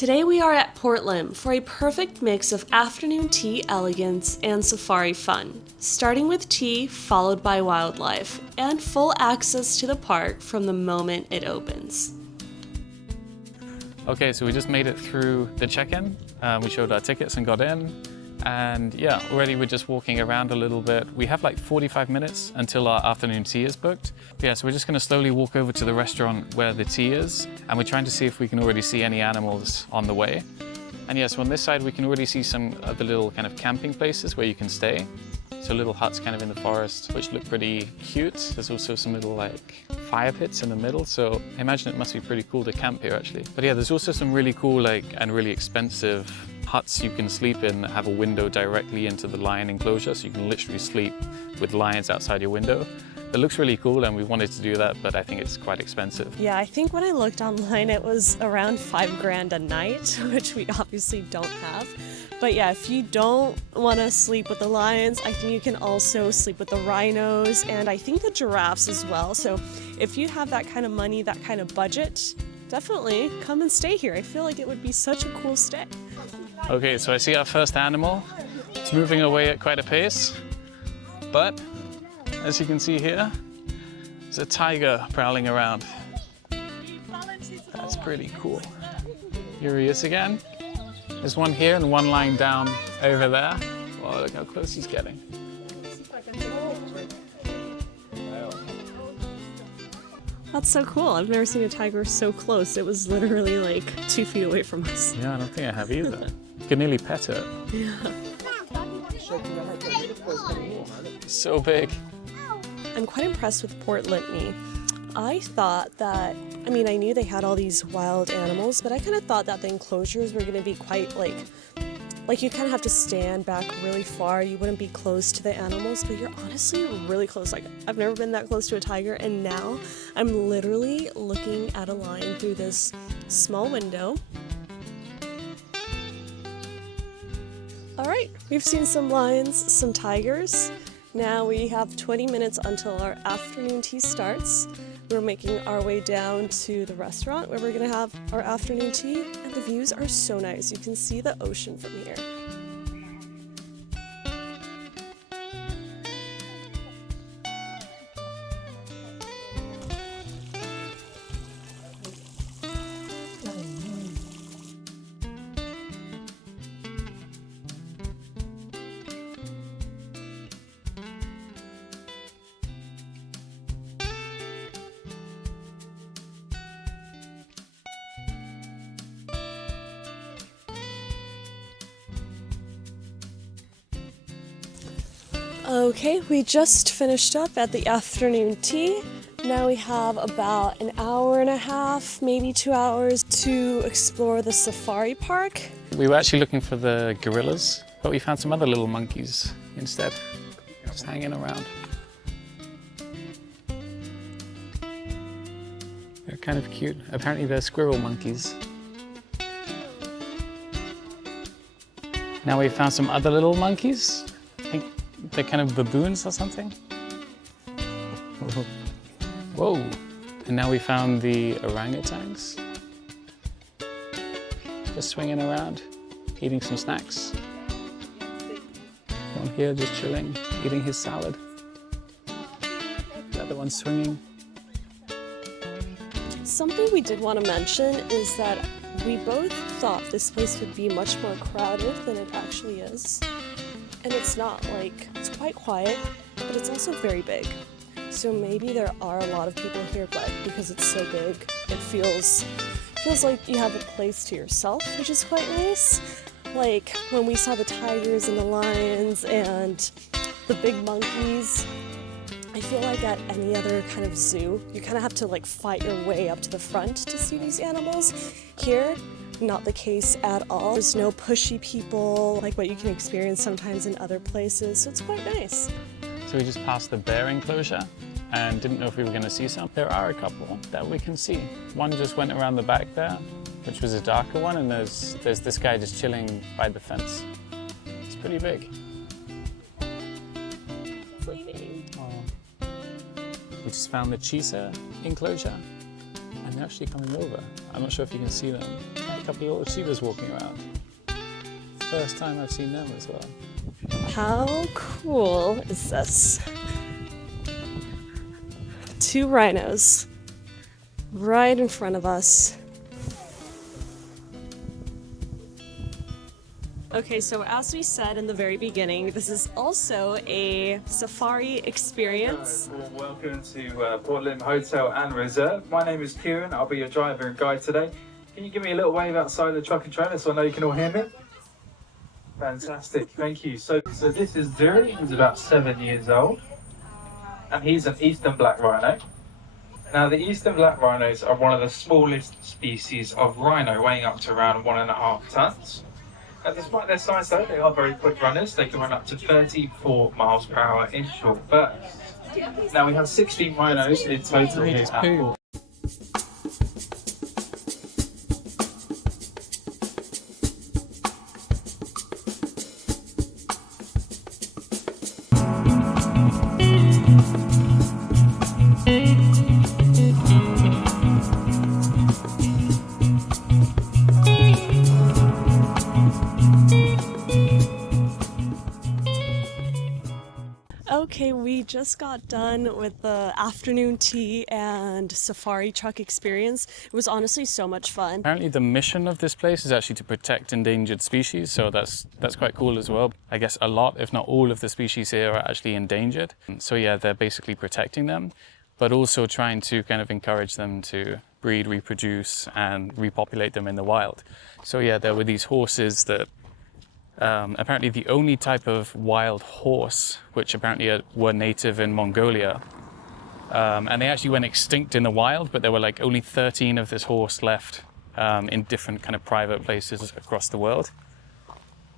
Today we are at Port Lympne for a perfect mix of afternoon tea elegance and safari fun, starting with tea followed by wildlife, and full access to the park from the moment it opens. Okay, so we just made it through the check-in. We showed our tickets and got in. And yeah, already we're just walking around a little bit. We have like 45 minutes until our afternoon tea is booked. Yeah, so we're just gonna slowly walk over to the restaurant where the tea is, and we're trying to see if we can already see any animals on the way. And yes, on this side we can already see some of the little kind of camping places where you can stay. So little huts kind of in the forest, which look pretty cute. There's also some little like fire pits in the middle, so I imagine it must be pretty cool to camp here actually. But yeah, there's also some really cool and really expensive huts you can sleep in that have a window directly into the lion enclosure, so you can literally sleep with lions outside your window. It looks really cool and we wanted to do that, but I think it's quite expensive. Yeah, I think when I looked online it was around $5,000 a night, which we obviously don't have. But yeah, if you don't want to sleep with the lions, I think you can also sleep with the rhinos and I think the giraffes as well. So if you have that kind of money, that kind of budget, definitely come and stay here. I feel like it would be such a cool stay. Okay, so I see our first animal. It's moving away at quite a pace, but as you can see here, there's a tiger prowling around. That's pretty cool. Here he is again. There's one here and one lying down over there. Oh, look how close he's getting. That's so cool. I've never seen a tiger so close. It was literally like 2 feet away from us. Yeah, I don't think I have either. You can nearly pet it. Yeah. So big. I'm quite impressed with Port Lympne. I thought that, I knew they had all these wild animals, but I kind of thought that the enclosures were going to be quite like you kind of have to stand back really far. You wouldn't be close to the animals, but you're honestly really close. Like, I've never been that close to a tiger, and now I'm literally looking at a lion through this small window. All right, we've seen some lions, some tigers. Now we have 20 minutes until our afternoon tea starts. We're making our way down to the restaurant where we're gonna have our afternoon tea, and the views are so nice. You can see the ocean from here. Okay, we just finished up at the afternoon tea. Now we have about an hour and a half, maybe 2 hours to explore the safari park. We were actually looking for the gorillas, but we found some other little monkeys instead, just hanging around. They're kind of cute. Apparently they're squirrel monkeys. Now we found some other little monkeys. I think they're kind of baboons or something. Whoa. And now we found the orangutans. Just swinging around, eating some snacks. One here just chilling, eating his salad. The other one swinging. Something we did want to mention is that we both thought this place would be much more crowded than it actually is. And it's not. It's quite quiet, but it's also very big. So maybe there are a lot of people here, but because it's so big, it feels like you have a place to yourself, which is quite nice. Like when we saw the tigers and the lions and the big monkeys, I feel like at any other kind of zoo, you kind of have to fight your way up to the front to see these animals. Here, not the case at all. There's no pushy people like what you can experience sometimes in other places, so it's quite nice. So we just passed the bear enclosure and didn't know if we were going to see some. There are a couple that we can see. One just went around the back there, which was a darker one, and there's this guy just chilling by the fence. It's pretty big. We just found the cheetah enclosure, and they're actually coming over. I'm not sure if you can see them. couple of little cheetahs walking around. First time I've seen them as well. How cool is this? 2 rhinos right in front of us. Okay, so as we said in the very beginning, this is also a safari experience. Well, welcome to Port Lympne Hotel and Reserve. My name is Kieran. I'll be your driver and guide today. Can you give me a little wave outside the truck and trailer so I know you can all hear me? Fantastic, thank you. So this is Zuri. He's about 7 years old, and he's an eastern black rhino. Now, the eastern black rhinos are one of the smallest species of rhino, weighing up to around 1.5 tons. And despite their size though, they are very quick runners. They can run up to 34 miles per hour in short bursts. Now, we have 16 rhinos in total here at Port. Okay, we just got done with the afternoon tea and safari truck experience. It was honestly so much fun. Apparently the mission of this place is actually to protect endangered species, so that's quite cool as well. I guess a lot, if not all, of the species here are actually endangered. So yeah, they're basically protecting them, but also trying to kind of encourage them to breed, reproduce, and repopulate them in the wild. So yeah, there were these horses that apparently the only type of wild horse which apparently were native in Mongolia, and they actually went extinct in the wild, but there were like only 13 of this horse left in different kind of private places across the world.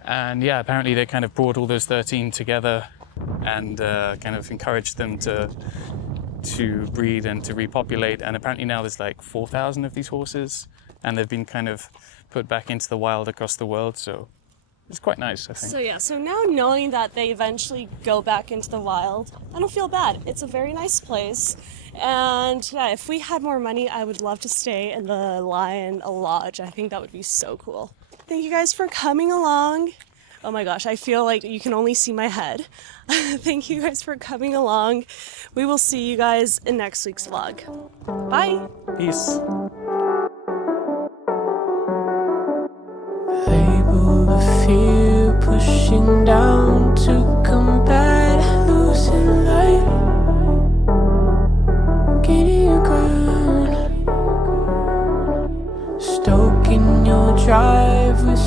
And yeah, apparently they kind of brought all those 13 together and kind of encouraged them to breed and to repopulate. And apparently now there's like 4,000 of these horses, and they've been kind of put back into the wild across the world. So it's quite nice, I think. So now knowing that they eventually go back into the wild, I don't feel bad. It's a very nice place. And yeah, if we had more money, I would love to stay in the Lion Lodge. I think that would be so cool. Thank you guys for coming along. Oh my gosh, I feel like you can only see my head. Thank you guys for coming along. We will see you guys in next week's vlog. Bye. Peace. Label the fear pushing down to combat losing light. Gaining your ground, stoking your drive with